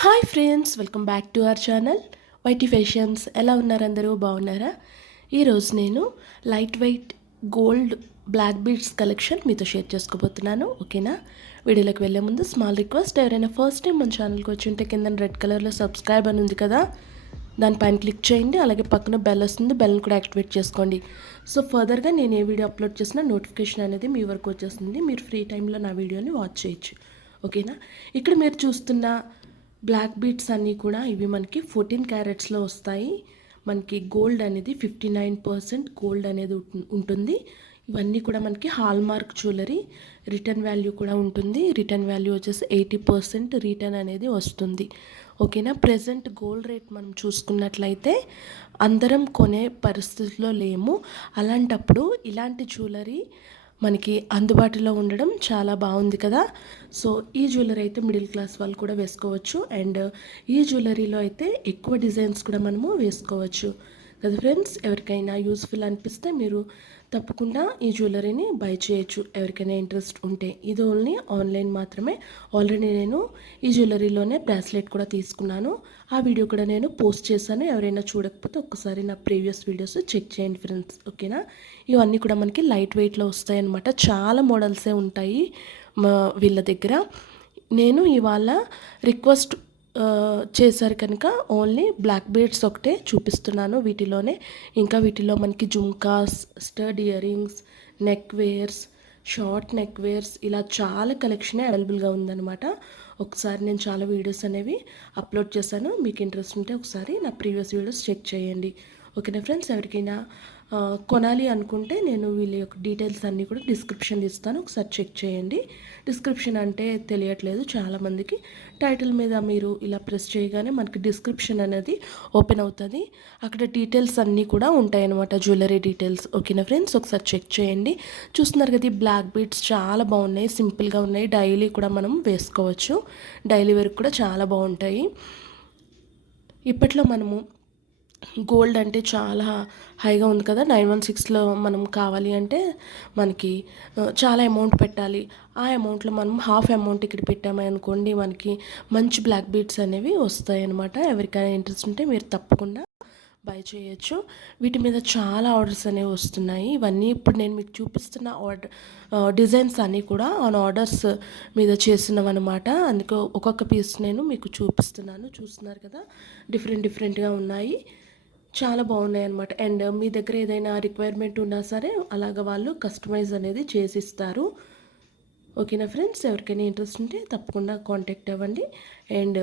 Hi friends, welcome back to our channel YT fashions. ఎలా ఉన్నారు? అందరూ బాగున్నారా? ఈరోజు నేను light weight gold black beads collection మీతో షేర్ చేసుకోబోతున్నాను. ఓకేనా? వీడియోలోకి వెళ్ళే ముందు స్మాల్ రిక్వెస్ట్, ఎవరైనా ఫస్ట్ టైం మన ఛానల్కి వచ్చి ఉంటే కింద రెడ్ కలర్లో సబ్స్క్రైబ్ అని ఉంది కదా, దానిపైన క్లిక్ చేయండి. అలాగే పక్కన బెల్ వస్తుంది, బెల్ని కూడా యాక్టివేట్ చేసుకోండి. సో ఫర్దర్గా నేను ఏ వీడియో అప్లోడ్ చేసినా నోటిఫికేషన్ అనేది మీ వరకు వచ్చేస్తుంది. మీరు ఫ్రీ టైంలో నా వీడియోని వాచ్ చేయొచ్చు. ఓకేనా? ఇక్కడ మీరు చూస్తున్న బ్లాక్ బీడ్స్ అన్నీ కూడా ఇవి మనకి 14 క్యారెట్స్లో వస్తాయి. మనకి గోల్డ్ అనేది 59% గోల్డ్ అనేది ఉంటుంది. ఇవన్నీ కూడా మనకి హాల్మార్క్ జ్యువెలరీ. రిటర్న్ వాల్యూ కూడా ఉంటుంది. రిటర్న్ వాల్యూ వచ్చేసి 80% రిటర్న్ అనేది వస్తుంది. ఓకేనా? ప్రజెంట్ గోల్డ్ రేట్ మనం చూసుకున్నట్లయితే అందరం కొనే పరిస్థితిలో లేము. అలాంటప్పుడు ఇలాంటి జ్యువెలరీ మనకి అందుబాటులో ఉండడం చాలా బాగుంది కదా. సో ఈ జ్యువెలరీ అయితే మిడిల్ క్లాస్ వాళ్ళు కూడా వేసుకోవచ్చు. అండ్ ఈ జ్యువెలరీలో అయితే ఎక్కువ డిజైన్స్ కూడా మనము వేసుకోవచ్చు కదా ఫ్రెండ్స్. ఎవరికైనా యూస్ఫుల్ అనిపిస్తే మీరు తప్పకుండా ఈ జ్యువెలరీని బై చేయొచ్చు, ఎవరికైనా ఇంట్రెస్ట్ ఉంటే. ఇది ఓన్లీ ఆన్లైన్ మాత్రమే. ఆల్రెడీ నేను ఈ జ్యువెలరీలోనే బ్రాస్లెట్ కూడా తీసుకున్నాను. ఆ వీడియో కూడా నేను పోస్ట్ చేశాను. ఎవరైనా చూడకపోతే ఒక్కసారి నా ప్రీవియస్ వీడియోస్ చెక్ చేయండి ఫ్రెండ్స్. ఓకేనా? ఇవన్నీ కూడా మనకి లైట్ వెయిట్లో వస్తాయి అన్నమాట. చాలా మోడల్సే ఉంటాయి వీళ్ళ దగ్గర. నేను ఇవాళ రిక్వెస్ట్ చేశారు కనుక ఓన్లీ బ్లాక్ బీడ్స్ ఒకటే చూపిస్తున్నాను వీటిలోనే. ఇంకా వీటిలో మనకి jhumkas, stud earrings, neck wears, short neck wears, ఇలా చాలా కలెక్షనే అవైలబుల్గా ఉందన్నమాట. ఒకసారి నేను చాలా వీడియోస్ అనేవి అప్లోడ్ చేశాను. మీకు ఇంట్రెస్ట్ ఉంటే ఒకసారి నా ప్రీవియస్ వీడియోస్ చెక్ చేయండి. ఓకేనా ఫ్రెండ్స్? ఎవరికైనా కొనాలి అనుకుంటే నేను వీళ్ళ యొక్క డీటెయిల్స్ అన్నీ కూడా డిస్క్రిప్షన్ ఇస్తాను, ఒకసారి చెక్ చేయండి. డిస్క్రిప్షన్ అంటే తెలియట్లేదు చాలామందికి. టైటిల్ మీద మీరు ఇలా ప్రెస్ చేయగానే మనకి డిస్క్రిప్షన్ అనేది ఓపెన్ అవుతుంది. అక్కడ డీటెయిల్స్ అన్నీ కూడా ఉంటాయి అన్నమాట, జ్యువెలరీ డీటెయిల్స్. ఓకేనా ఫ్రెండ్స్? ఒకసారి చెక్ చేయండి. చూస్తున్నారు కదా, ఈ బ్లాక్ బీడ్స్ చాలా బాగున్నాయి, సింపుల్గా ఉన్నాయి. డైలీ కూడా మనం వేసుకోవచ్చు. డైలీ వేర్ కూడా చాలా బాగుంటాయి. ఇప్పట్లో మనము గోల్డ్ అంటే చాలా హైగా ఉంది కదా. 916లో మనం కావాలి అంటే మనకి చాలా అమౌంట్ పెట్టాలి. ఆ అమౌంట్లో మనం హాఫ్ అమౌంట్ ఇక్కడ పెట్టామని అనుకోండి, మనకి మంచి బ్లాక్ బీడ్స్ అనేవి వస్తాయి అన్నమాట. ఎవరికైనా ఇంట్రెస్ట్ ఉంటే మీరు తప్పకుండా బై చేయొచ్చు. వీటి మీద చాలా ఆర్డర్స్ అనేవి వస్తున్నాయి. ఇవన్నీ ఇప్పుడు నేను మీకు చూపిస్తున్న డిజైన్స్ అన్నీ కూడా ఆన్ ఆర్డర్స్ మీద చేసినవన్నమాట. అందుకే ఒక్కొక్క పీస్ నేను మీకు చూపిస్తున్నాను. చూస్తున్నారు కదా, డిఫరెంట్గా ఉన్నాయి, చాలా బాగున్నాయి అన్నమాట. అండ్ మీ దగ్గర ఏదైనా రిక్వైర్మెంట్ ఉన్నా సరే అలాగ వాళ్ళు కస్టమైజ్ అనేది చేసిస్తారు. ఓకేనా ఫ్రెండ్స్? ఎవరికైనా ఇంట్రెస్ట్ ఉంటే తప్పకుండా కాంటాక్ట్ అవ్వండి. అండ్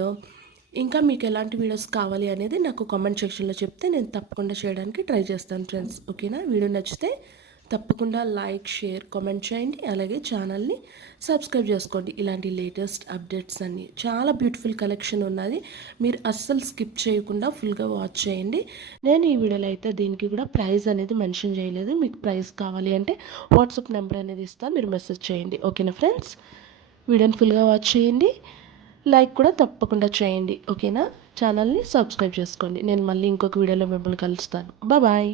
ఇంకా మీకు ఎలాంటి వీడియోస్ కావాలి అనేది నాకు కామెంట్ సెక్షన్లో చెప్తే నేను తప్పకుండా చేయడానికి ట్రై చేస్తాను ఫ్రెండ్స్. ఓకేనా? వీడియో నచ్చితే తప్పకుండా లైక్, షేర్, కామెంట్ చేయండి. అలాగే ఛానల్ని సబ్స్క్రైబ్ చేసుకోండి. ఇలాంటి లేటెస్ట్ అప్డేట్స్ అన్నీ, చాలా బ్యూటిఫుల్ కలెక్షన్ ఉన్నది. మీరు అస్సలు స్కిప్ చేయకుండా ఫుల్గా వాచ్ చేయండి. నేను ఈ వీడియోలో అయితే దీనికి కూడా ప్రైస్ అనేది మెన్షన్ చేయలేదు. మీకు ప్రైస్ కావాలి అంటే వాట్సాప్ నెంబర్ అనేది ఇస్తాను, మీరు మెసేజ్ చేయండి. ఓకేనా ఫ్రెండ్స్? వీడియోని ఫుల్గా వాచ్ చేయండి. లైక్ కూడా తప్పకుండా చేయండి. ఓకేనా? ఛానల్ని సబ్స్క్రైబ్ చేసుకోండి. నేను మళ్ళీ ఇంకొక వీడియోలో మిమ్మల్ని కలుస్తాను. బాయ్.